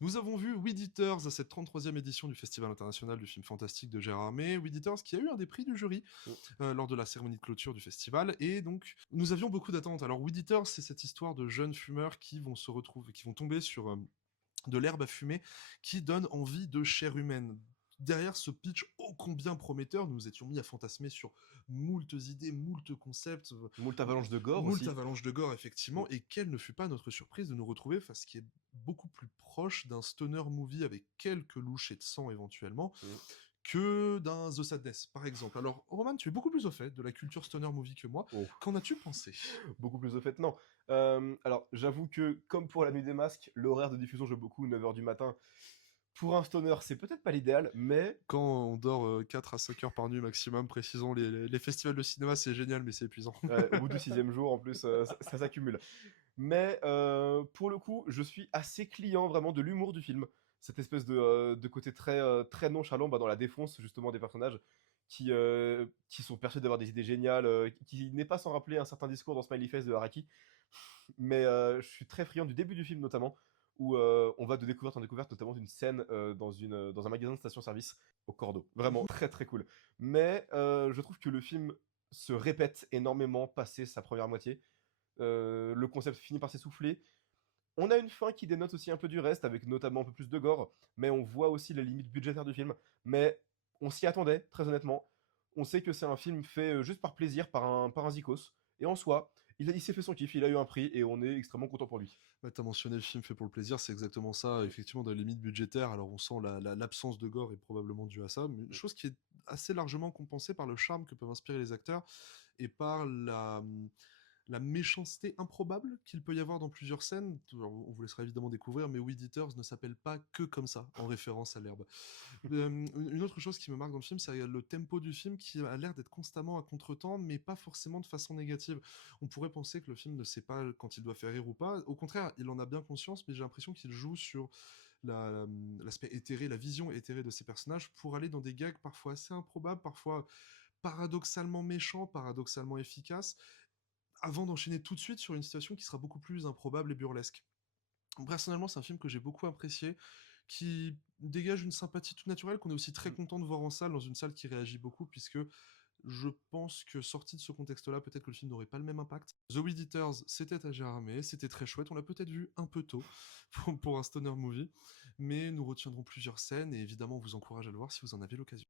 Nous avons vu Weed Eaters à cette 33e édition du Festival international du film fantastique de Gérard May. Weed Eaters qui a eu un des prix du jury Mm. lors de la cérémonie de clôture du festival. Et donc, nous avions beaucoup d'attentes. Alors, Weed Eaters, c'est cette histoire de jeunes fumeurs qui vont se retrouver, qui vont tomber sur de l'herbe à fumer qui donne envie de chair humaine. Derrière ce pitch ô combien prometteur, nous nous étions mis à fantasmer sur moult idées, moult concepts, Moult avalanche de gore moult aussi. avalanches de gore effectivement, Mm. et quelle ne fut pas notre surprise de nous retrouver face à ce qui est beaucoup plus proche d'un stoner movie avec quelques louches et de sang éventuellement, Mm. que d'un The Sadness par exemple. Alors Roman, tu es beaucoup plus au fait de la culture stoner movie que moi, Oh. qu'en as-tu pensé? Beaucoup plus au fait, non. Alors, j'avoue que, comme pour la nuit des masques, l'horaire de diffusion, j'aime beaucoup, 9h du matin. Pour un stoner, c'est peut-être pas l'idéal, mais Quand on dort 4 à 5 heures par nuit maximum, précisons, les festivals de cinéma, c'est génial, mais c'est épuisant. au bout du 6e jour, en plus, ça s'accumule. Mais pour le coup, je suis assez client vraiment de l'humour du film. Cette espèce de côté très nonchalant dans la défonce justement des personnages qui sont persuadés d'avoir des idées géniales, qui n'est pas sans rappeler un certain discours dans Smiley Face de Haraki. Mais je suis très friand du début du film notamment, où on va de découverte en découverte, notamment d'une scène dans un magasin de station-service au cordeau. Vraiment très très cool. Mais je trouve que le film se répète énormément passé sa première moitié. Le concept finit par s'essouffler. On a une fin qui dénote aussi un peu du reste, avec notamment un peu plus de gore, mais on voit aussi les limites budgétaires du film. Mais on s'y attendait, très honnêtement. On sait que c'est un film fait juste par plaisir, par un zikos. Et en soi, il s'est fait son kiff, il a eu un prix, et on est extrêmement content pour lui. Ouais, t'as mentionné le film fait pour le plaisir, c'est exactement ça, Mm. effectivement, dans les limites budgétaires. Alors on sent l'absence de gore est probablement due à ça, mais une Mm. chose qui est assez largement compensée par le charme que peuvent inspirer les acteurs et par la méchanceté improbable qu'il peut y avoir dans plusieurs scènes. Alors, on vous laissera évidemment découvrir, mais Weed Eaters ne s'appelle pas que comme ça, en référence à l'herbe. Une autre chose qui me marque dans le film, c'est le tempo du film qui a l'air d'être constamment à contretemps, mais pas forcément de façon négative. On pourrait penser que le film ne sait pas quand il doit faire rire ou pas. Au contraire, il en a bien conscience, mais j'ai l'impression qu'il joue sur l'aspect éthéré, la vision éthérée de ces personnages pour aller dans des gags parfois assez improbables, parfois paradoxalement méchants, paradoxalement efficaces, avant d'enchaîner tout de suite sur une situation qui sera beaucoup plus improbable et burlesque. Personnellement, c'est un film que j'ai beaucoup apprécié, qui dégage une sympathie toute naturelle, qu'on est aussi très Mm. content de voir en salle, dans une salle qui réagit beaucoup, puisque je pense que sorti de ce contexte-là, peut-être que le film n'aurait pas le même impact. The Weed Eaters, c'était à Gérard May, c'était très chouette, on l'a peut-être vu un peu tôt pour un stoner movie, mais nous retiendrons plusieurs scènes, et évidemment on vous encourage à le voir si vous en avez l'occasion.